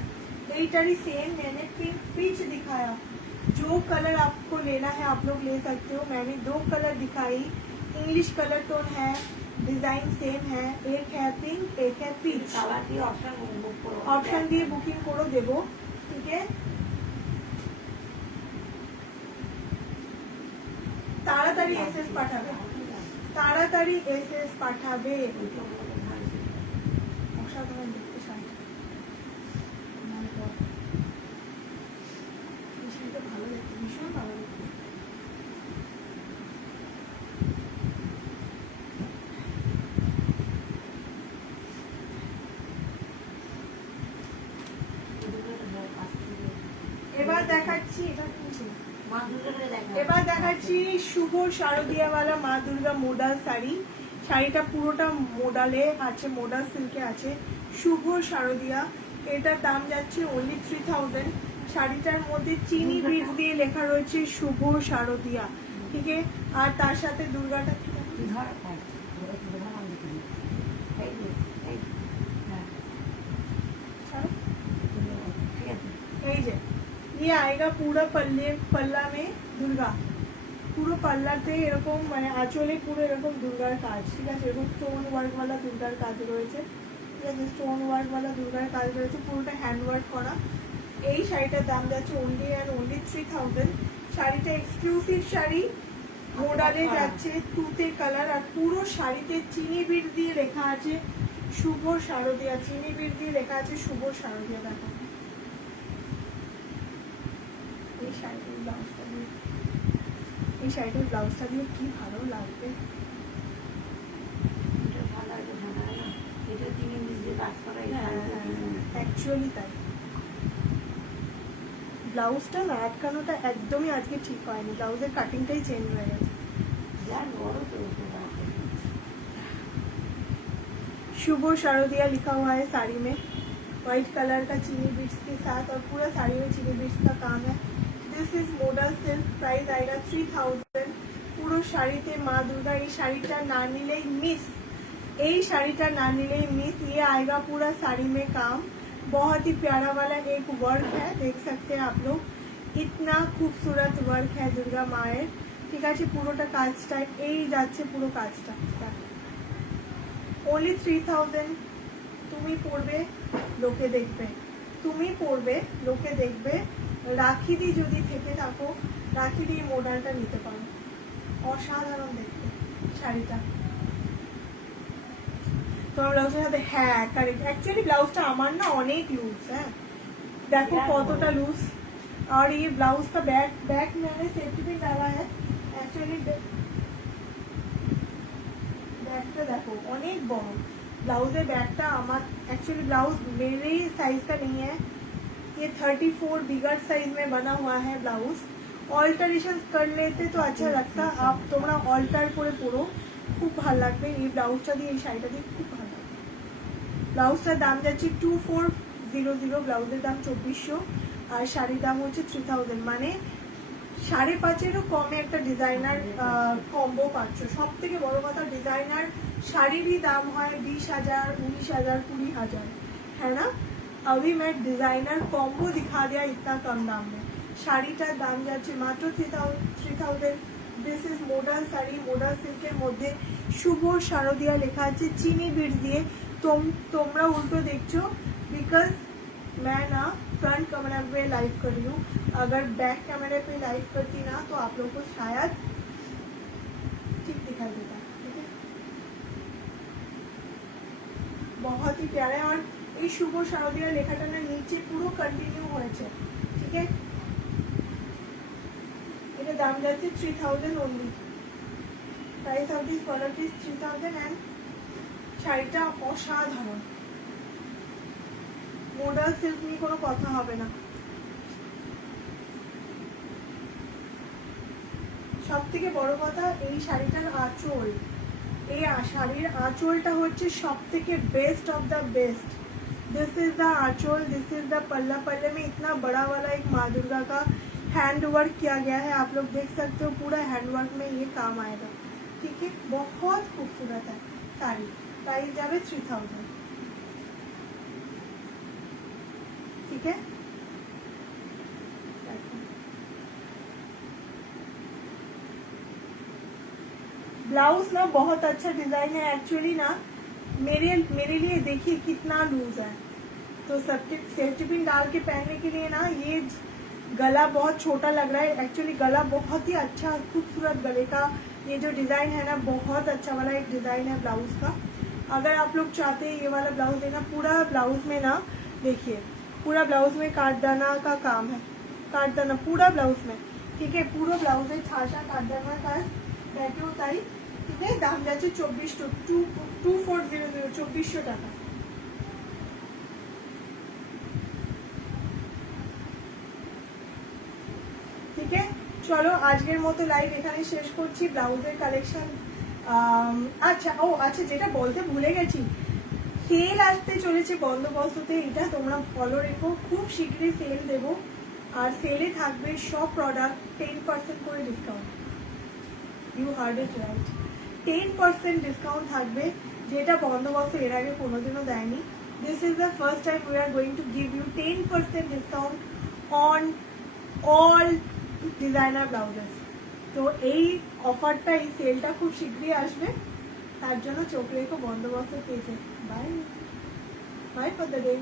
এইটারই सेम मैंने पिच दिखाया, जो कलर आपको लेना है आप लोग ले सकते हो। मैंने 2 कलर दिखाई, इंग्लिश कलर टोन है, डिजाइन सेम है, एक है पिंक एक है पिच। ऑप्शन दिए बुकिंग करो देबो। ठीक है তাড়াতাড়ি এসএস পাঠাবে, তাড়াতাড়ি এসএস পাঠাবে। অসাধারণ দেখতে শাড়িটা। My God, এই শাড়িটা ভালো দেখতে, ভীষণ ভালো দেখতে। এবার দেখাচ্ছি এটা কিনছি। মা দুর্গাকে দেখা। এবার দেখাচ্ছি শুভ শারদিয়াওয়ালা মা দুর্গা মোডাল শাড়ি। শাড়িটা পুরোটা মোডালে আছে, মোডাল সিল্কে আছে, শুভ শারদিয়া। এটার দাম যাচ্ছে only 3000। শাড়িটার মধ্যে চিনি বিট দিয়ে লেখা রয়েছে শুভ শারদিয়া, ঠিক আছে। আর তার সাথে দুর্গাটা কি ধর, হ্যাঁ, ধরে তুলে ধর, আমি দেখে নিই। এই যে, এই, হ্যাঁ, ছাড়ো। ঠিক আছে। এই যে ये आएगा पूरा पल्ला में दुर्गा, পুরো পাল্লাতে এরকম মানে আঁচলে পুরো এরকম দুর্গার কাজ, ঠিক আছে। এরকম স্টোন ওয়ার্ক ওয়ালা দুর্গার কাজ রয়েছে, ঠিক আছে। স্টোন ওয়ার্ক ওয়ালা দুর্গার কাজ রয়েছে, পুরোটা হ্যান্ড ওয়ার্ক করা। এই শাড়িটার দাম যাচ্ছে only 3000। শাড়িটা এক্সক্লুসিভ শাড়ি, মোডালে যাচ্ছে, তুতে কালার। আর পুরো শাড়িতে চিনি বিট দিয়ে লেখা আছে শুভ শারদিয়া, চিনি বিট দিয়ে লেখা আছে শুভ শারদিয়া। দেখো এই শাড়িটার ব্লাউজটা দিয়ে, এই শাড়িটার ব্লাউজটা দিয়ে কি ভালো লাগবে। এটা সাদা, এটা সাদা না? এটা চিনি মিশ দিয়ে কাজ করা, এটা অ্যাকচুয়ালি তাই। ব্লাউজটা না আটকানোটা একদমই আজকে ঠিক হয়নি, ব্লাউজের কাটিংটাই চেঞ্জ হয়ে গেছে। যার বড় তো ওটা রাখে। शुभ शारदिया लिखा हुआ है साड़ी में, व्हाइट कलर का चीनी बीट्स के साथ, और पूरा साड़ी में चीनी बीट्स का काम है। This is model silk, price आएगा 3000। পুরো শাড়িতে মা দুর্গা। এই শাড়িটা না নিলেই মিস, এই শাড়িটা না নিলেই मिस। ये आएगा पूरा साड़ी में काम, बहुत ही प्यारा वाला एक वर्क है, देख सकते हैं आप लोग। इतना खूबसूरत वर्क है दुर्गा माয়ের, ঠিক আছে। পুরোটা কাজটা এই যাচ্ছে, পুরো কাজটা only 3000। তুমি পরবে লোকে দেখবে, তুমি পরবে লোকে দেখবে। রাখি দি যদি থেকে থাকো, রাখি দি মডেলটা নিতে পারো, অসাধারণ দেখতে শাড়িটা। তোমার ব্লাউজের সাথে, হ্যাঁ কারেক্ট। অ্যাকচুয়ালি ব্লাউজটা আমার না অনেক লুজ, হ্যাঁ দেখো কতটা লুজ। और ये ब्लाउज का बैक मैंने सेफ्टी पिन डाला है एक्चुअली। ব্যাগটা দেখো অনেক বড়, ব্লাউজের ব্যাগটা আমার एक्चुअली ब्लाउज मेरे साइज का नहीं है, ये 34 बिगर साइज में बना हुआ है ब्लाउज। অল্টারেশন कर लेते तो अच्छा लगता। आप তোমরা অল্টার করে পরো, খুব ভালো লাগবে। এই ব্লাউজটা দিয়ে, এই শাড়িটা দিয়ে খুব ভালো লাগবে। ব্লাউজটার দাম যাচ্ছে 2400, ব্লাউজের দাম 2400, আর শাড়ির দাম হচ্ছে 3000। মানে 5,500-এরও কমে একটা ডিজাইনার কম্বো পাচ্ছ। সব থেকে বড় কথা, ডিজাইনার শাড়িরই দাম হয় 20,000, 19,000, 20,000, है ना। अभी मैं डिजाइनर कॉम्बो दिखा दिया इतना कम दाम में। শাড়িটার দাম যাচ্ছে মাত্র 3000। This is modal sari, modal সিল্কের মধ্যে শুভ শারদিয়া লেখা আছে চিনি বিট দিয়ে। তোমরা উল্টো দেখছো, बिकॉज मैं ना फ्रंट कैमरा पे लाइव कर रही हूँ। अगर बैक कैमरे पे लाइव करती ना तो आप लोगों को शायद ठीक दिखाई देता, ठीक है। बहुत ही प्यारा है। और এই শুভ শারদিয়া লেখাটা না নিচে পুরো কন্টিনিউ হয়েছে, ঠিক আছে। এটা দাম যাচ্ছে 3000 only। Price of this product is 3000 and শাড়িটা অসাধারণ। মোডাল সিল্ক নিয়ে কোনো কথা হবে না। সব থেকে বড় কথা, এই শাড়িটার আঁচল, এই শাড়ির আঁচলটা হচ্ছে সব থেকে best of the best. This is the aanchal, this is the palla. पल्ले में इतना बड़ा वाला एक माँ दुर्गा का हैंड वर्क किया गया है, आप लोग देख सकते हो। पूरा हैंड वर्क में ये काम आएगा, ठीक है। बहुत खूबसूरत है साड़ी। प्राइस जावे 3000, ठीक है। ब्लाउज ना बहुत अच्छा डिजाइन है एक्चुअली ना। मेरे लिए देखिए कितना लूज है, तो सेफ्टी पिन डाल के पहनने के लिए ना ये गला बहुत छोटा लग रहा है। एक्चुअली गला बहुत ही अच्छा खूबसूरत गले का ये जो डिजाइन है ना, बहुत अच्छा वाला एक डिजाइन है ब्लाउज का। अगर आप लोग चाहते हैं ये वाला ब्लाउज लेना, पूरा ब्लाउज में ना देखिए, पूरा ब्लाउज में काटदाना का काम है, काटदाना पूरा ब्लाउज में, ठीक है, পুরো ব্লাউজে ঠাসা কাটদানার কাজ, ব্যাকেও তাই, ঠিক আছে। দাম যাচ্ছে 2400 টাকা। ঠিক আছে, চলো আজকের মতো লাইভ এখানে শেষ করছি। ব্লাউজের কালেকশন, আচ্ছা আচ্ছা, যেটা বলতে ভুলে গেছি, সেল আসতে চলেছে বন্দোবস্ততে, এটা তোমরা ফলো রেখো, খুব শীঘ্রই সেল দেবো। আর সেলে থাকবে সব প্রোডাক্ট 10% করে discount. You heard it right, 10% discount থাকবে, যেটা বন্দোবস্ত এর আগে কোনোদিনও দেয়নি। This is the first time we are going to give you 10% discount on all designer blouses. তো এই অফারটা, এই সেলটা খুব শীঘ্রই আসবে, তার জন্য চোখ রেখো বন্দোবস্ত পেয়েছে। Bye bye for the day.